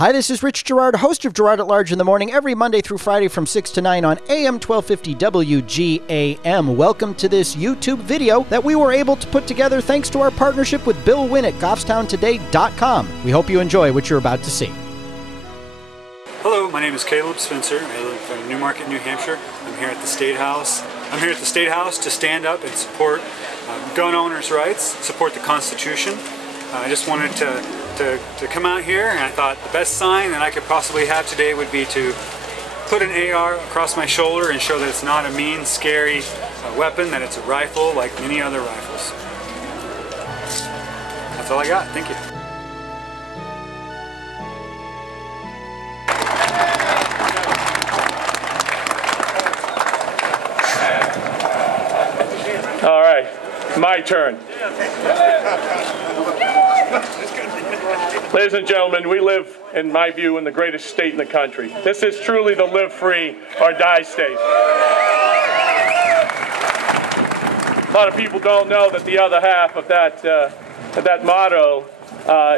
Hi, this is Rich Girard, host of Girard at Large in the Morning, every Monday through Friday from 6 to 9 on AM 1250 WGAM. Welcome to this YouTube video that we were able to put together thanks to our partnership with Bill Wynne at GoffstownToday.com. We hope you enjoy what you're about to see. Hello, my name is Caleb Spencer. I live in Newmarket, New Hampshire. I'm here at the State House. I'm here at the State House to stand up and support gun owners' rights, support the Constitution. I just wanted to come out here, and I thought the best sign that I could possibly have today would be to put an AR across my shoulder and show that it's not a mean, scary weapon, that it's a rifle like many other rifles. That's all I got. Thank you. All right, my turn. Ladies and gentlemen, we live, in my view, in the greatest state in the country. This is truly the live free or die state. A lot of people don't know that the other half of that motto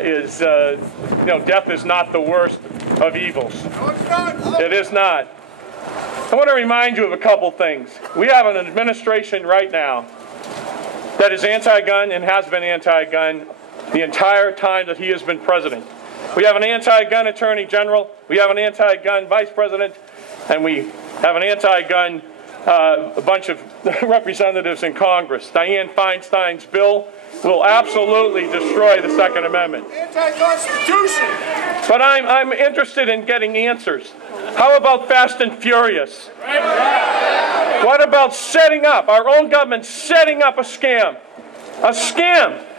is, death is not the worst of evils. No, it's not. It is not. I want to remind you of a couple things. We have an administration right now that is anti-gun and has been anti-gun the entire time that he has been president. We have an anti-gun attorney general, we have an anti-gun vice president, and we have an anti-gun a bunch of representatives in Congress. Dianne Feinstein's bill will absolutely destroy the Second Amendment. Anti-Constitution. But I'm interested in getting answers. How about Fast and Furious? What about setting up, our own government setting up a scam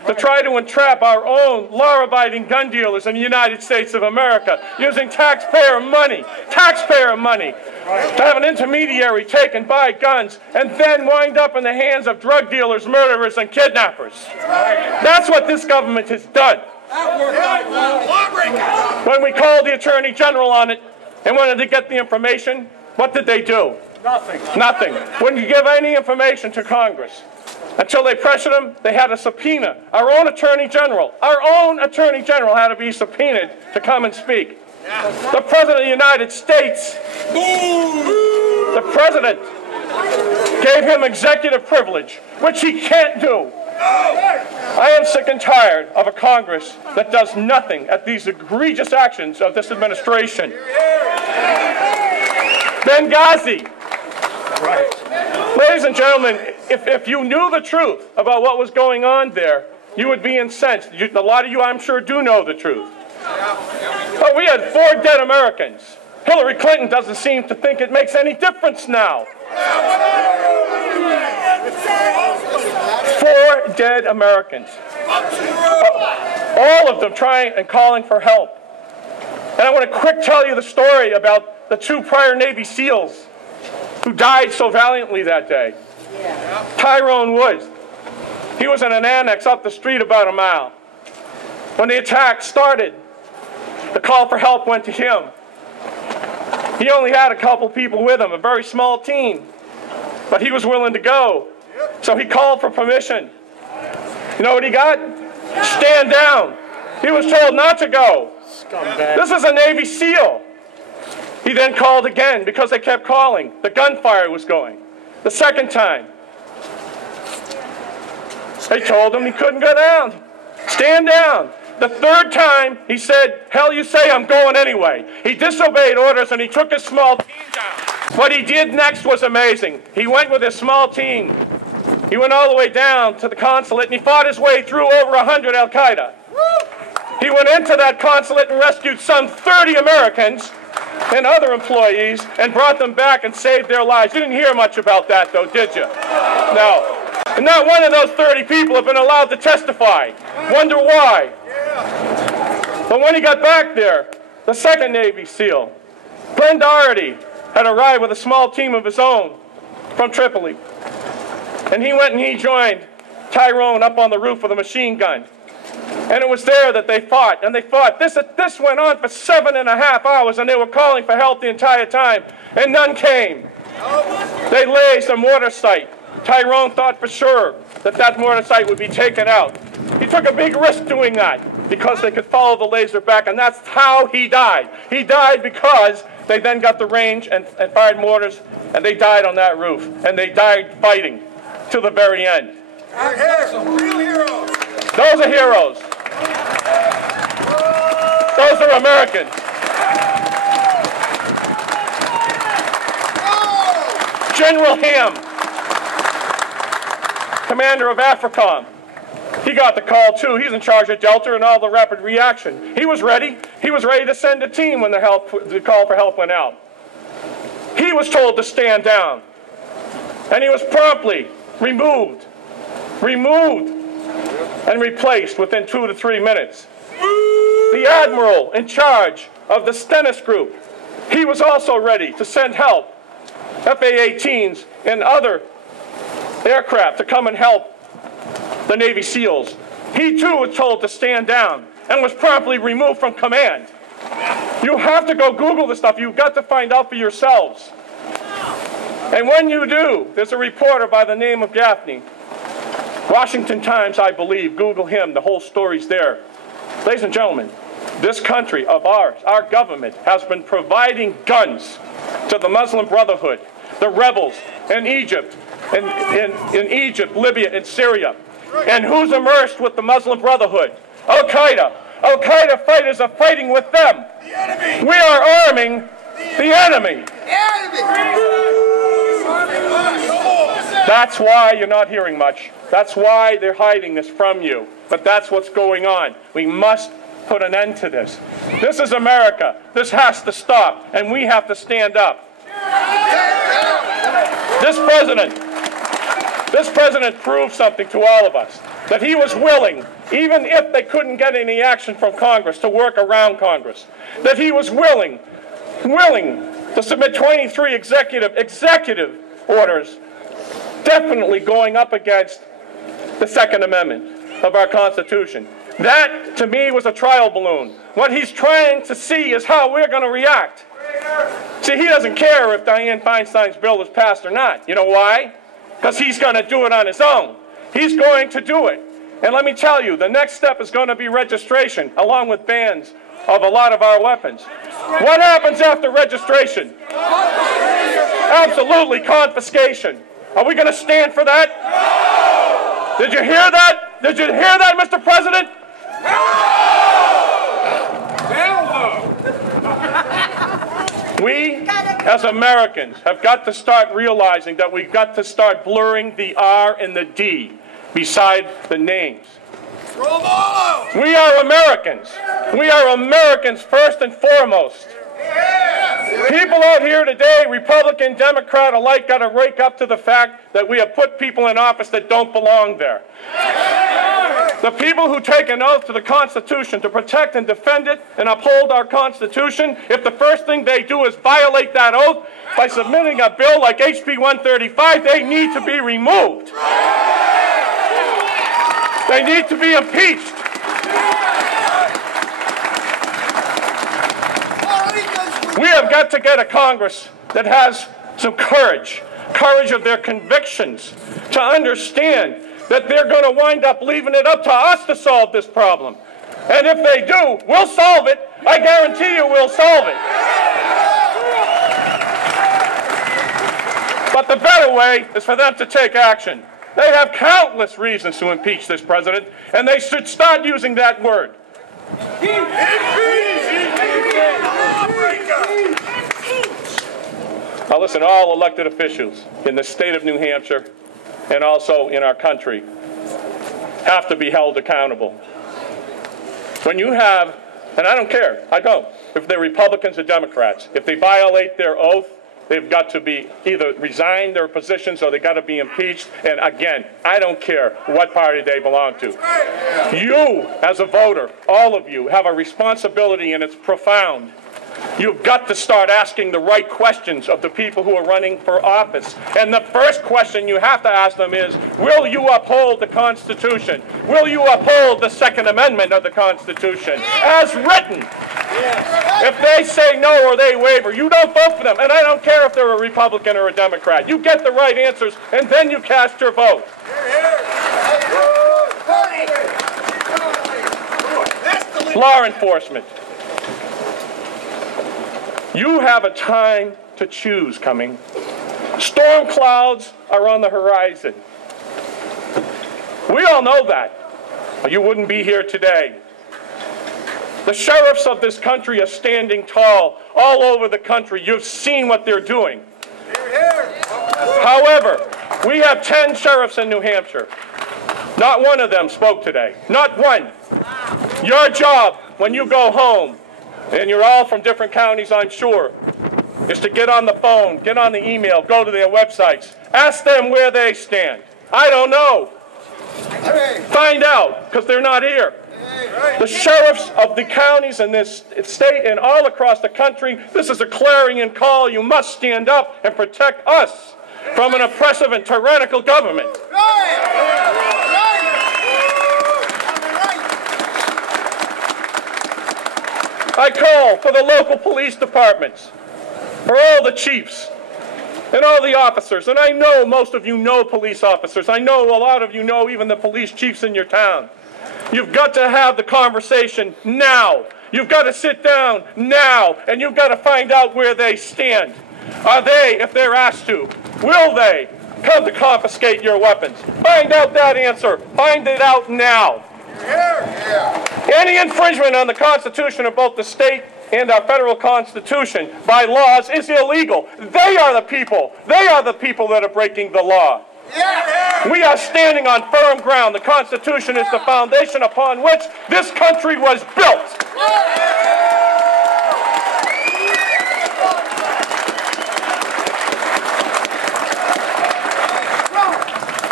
to try to entrap our own law-abiding gun dealers in the United States of America using taxpayer money, to have an intermediary take and buy guns and then wind up in the hands of drug dealers, murderers, and kidnappers. That's what this government has done. When we called the Attorney General on it and wanted to get the information, what did they do? Nothing. Wouldn't give any information to Congress. Until they pressured him, they had a subpoena. Our own Attorney General had to be subpoenaed to come and speak. The President of the United States, the President gave him executive privilege, which he can't do. I am sick and tired of a Congress that does nothing at these egregious actions of this administration. Benghazi. Right. Ladies and gentlemen, if you knew the truth about what was going on there, you would be incensed. A lot of you, I'm sure, do know the truth. But we had 4 dead Americans. Hillary Clinton doesn't seem to think it makes any difference now. 4 dead Americans. All of them trying and calling for help. And I want to quick tell you the story about the 2 prior Navy SEALs who died so valiantly that day. Tyrone Woods. He was in an annex up the street about a mile. When the attack started, the call for help went to him. He only had a couple people with him, a very small team, but he was willing to go. So he called for permission. You know what he got? Stand down. He was told not to go. Scumbag. This is a Navy SEAL. He then called again because they kept calling. The gunfire was going. The second time, they told him he couldn't go down. Stand down. The third time, he said, hell you say, I'm going anyway. He disobeyed orders and he took his small team down. What he did next was amazing. He went with his small team. He went all the way down to the consulate and he fought his way through over 100 Al-Qaeda. He went into that consulate and rescued some 30 Americans and other employees and brought them back and saved their lives. You didn't hear much about that, though, did you? No. And not one of those 30 people have been allowed to testify. Wonder why? But when he got back there, the second Navy SEAL, Glenn Doherty, had arrived with a small team of his own from Tripoli. And he went and he joined Tyrone up on the roof with a machine gun. And it was there that they fought, and they fought. This went on for 7.5 hours, and they were calling for help the entire time, and none came. They raised a mortar site. Tyrone thought for sure that mortar site would be taken out. He took a big risk doing that. because they could follow the laser back, and that's how he died. He died because they then got the range and fired mortars, and they died on that roof, and they died fighting to the very end. Some real heroes. Those are heroes. Those are Americans. General Ham, commander of AFRICOM, he got the call too. He's in charge of Delta and all the rapid reaction. He was ready. He was ready to send a team when the call for help went out. He was told to stand down, and he was promptly removed, and replaced within 2 to 3 minutes. The admiral in charge of the Stennis group, he was also ready to send help, FA-18s and other aircraft to come and help the Navy SEALs. He too was told to stand down and was promptly removed from command. You have to go Google this stuff. You've got to find out for yourselves. And when you do, there's a reporter by the name of Gaffney, Washington Times, I believe. Google him. The whole story's there. Ladies and gentlemen, this country of ours, our government, has been providing guns to the Muslim Brotherhood, the rebels in Egypt, in Egypt, Libya, and Syria. And who's immersed with the Muslim Brotherhood? Al-Qaeda. Al-Qaeda fighters are fighting with them. The enemy. We are arming the enemy. That's why you're not hearing much. That's why they're hiding this from you. But that's what's going on. We must put an end to this. This is America. This has to stop, and we have to stand up. This president proved something to all of us, that he was willing, even if they couldn't get any action from Congress, to work around Congress. That he was willing to submit 23 executive orders, definitely going up against the Second Amendment of our Constitution. That, to me, was a trial balloon. What he's trying to see is how we're going to react. See, he doesn't care if Dianne Feinstein's bill is passed or not. You know why? Because he's going to do it on his own. He's going to do it. And let me tell you, the next step is going to be registration, along with bans of a lot of our weapons. What happens after registration? Absolutely, confiscation. Are we going to stand for that? No! Did you hear that? Did you hear that, Mr. President? Hell no! We, as Americans, have got to start realizing that we've got to start blurring the R and the D beside the names. We are Americans. We are Americans first and foremost. People out here today, Republican, Democrat alike, got to wake up to the fact that we have put people in office that don't belong there. The people who take an oath to the Constitution to protect and defend it and uphold our Constitution, if the first thing they do is violate that oath by submitting a bill like HB 135, they need to be removed. They need to be impeached. We have got to get a Congress that has some courage of their convictions, to understand that they're going to wind up leaving it up to us to solve this problem. And if they do, we'll solve it. I guarantee you we'll solve it. But the better way is for them to take action. They have countless reasons to impeach this president, and they should start using that word. Now listen, all elected officials in the state of New Hampshire and also in our country have to be held accountable. When you have, and I don't care, I don't, if they're Republicans or Democrats, if they violate their oath, they've got to be either resign their positions or they've got to be impeached. And again, I don't care what party they belong to. You, as a voter, all of you, have a responsibility, and it's profound. You've got to start asking the right questions of the people who are running for office. And the first question you have to ask them is, will you uphold the Constitution? Will you uphold the Second Amendment of the Constitution as written? If they say no or they waver, you don't vote for them. And I don't care if they're a Republican or a Democrat. You get the right answers, and then you cast your vote. That's law enforcement. You have a time to choose coming. Storm clouds are on the horizon. We all know that, or you wouldn't be here today. The sheriffs of this country are standing tall all over the country. You've seen what they're doing. However, we have 10 sheriffs in New Hampshire. Not one of them spoke today. Not one. Your job when you go home, and you're all from different counties, I'm sure, is to get on the phone, get on the email, go to their websites, ask them where they stand. I don't know. Find out, because they're not here. The sheriffs of the counties in this state and all across the country, this is a clarion call. You must stand up and protect us from an oppressive and tyrannical government. I call for the local police departments, for all the chiefs and all the officers, and I know most of you know police officers. I know a lot of you know even the police chiefs in your town. You've got to have the conversation now. You've got to sit down now, and you've got to find out where they stand. Are they, if they're asked to, will they come to confiscate your weapons? Find out that answer. Find it out now. Any infringement on the Constitution of both the state and our federal Constitution by laws is illegal. They are the people. They are the people that are breaking the law. We are standing on firm ground. The Constitution is the foundation upon which this country was built.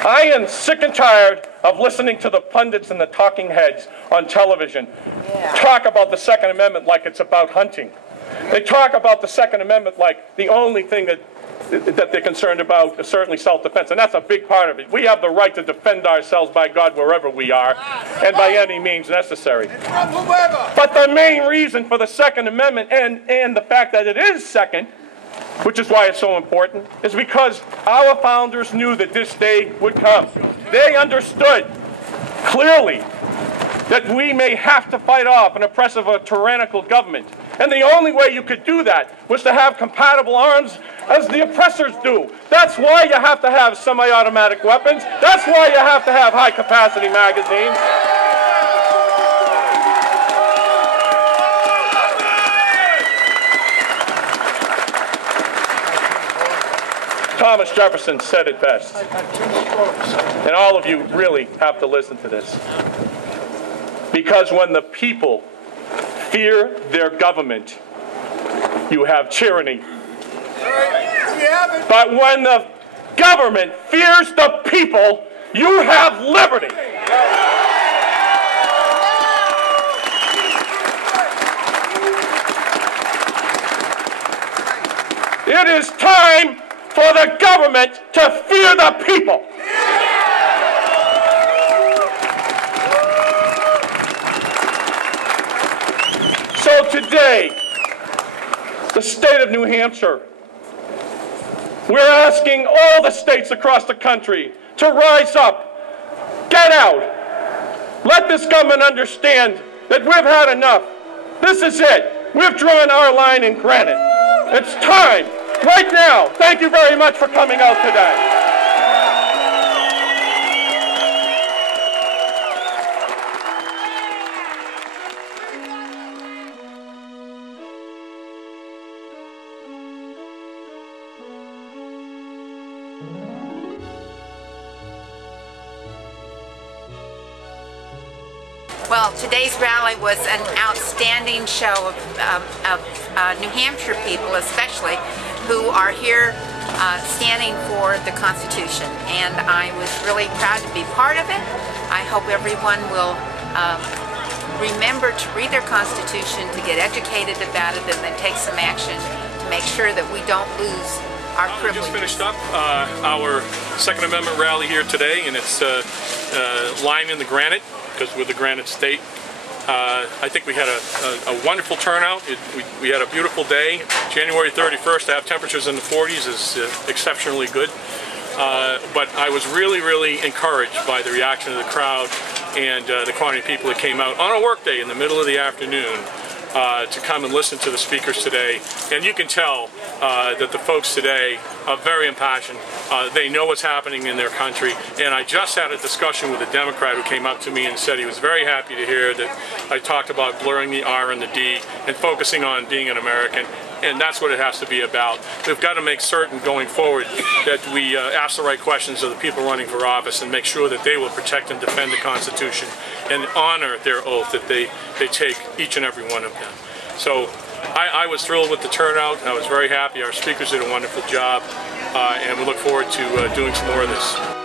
I am sick and tired of listening to the pundits and the talking heads on television talk about the Second Amendment like it's about hunting. They talk about the Second Amendment like the only thing that they're concerned about is certainly self-defense, and that's a big part of it. We have the right to defend ourselves, by God, wherever we are, and by any means necessary. But the main reason for the Second Amendment, and the fact that it is second, which is why it's so important, is because our founders knew that this day would come. They understood clearly that we may have to fight off an oppressive or tyrannical government. And the only way you could do that was to have compatible arms as the oppressors do. That's why you have to have semi-automatic weapons. That's why you have to have high-capacity magazines. Thomas Jefferson said it best. And all of you really have to listen to this. Because when the people fear their government, you have tyranny. But when the government fears the people, you have liberty. It is time for the government to fear the people. So today, the state of New Hampshire, we're asking all the states across the country to rise up, get out, let this government understand that we've had enough. This is it. We've drawn our line in granite. It's time, right now. Thank you very much for coming out today. Well, today's rally was an outstanding show of New Hampshire people, especially, who are here standing for the Constitution. And I was really proud to be part of it. I hope everyone will remember to read their Constitution, to get educated about it, and then take some action to make sure that we don't lose our privileges. We just finished up our Second Amendment rally here today, and it's line in the granite, because we're the granite state. I think we had a wonderful turnout. We had a beautiful day. January 31st, to have temperatures in the 40s is exceptionally good. But I was really, really encouraged by the reaction of the crowd and the quantity of people that came out on a work day in the middle of the afternoon to come and listen to the speakers today. And you can tell that the folks today are very impassioned. They know what's happening in their country. And I just had a discussion with a Democrat who came up to me and said he was very happy to hear that I talked about blurring the R and the D and focusing on being an American. And that's what it has to be about. We've got to make certain going forward that we ask the right questions of the people running for office and make sure that they will protect and defend the Constitution and honor their oath that they take, each and every one of them. So I was thrilled with the turnout. I was very happy. Our speakers did a wonderful job, and we look forward to doing some more of this.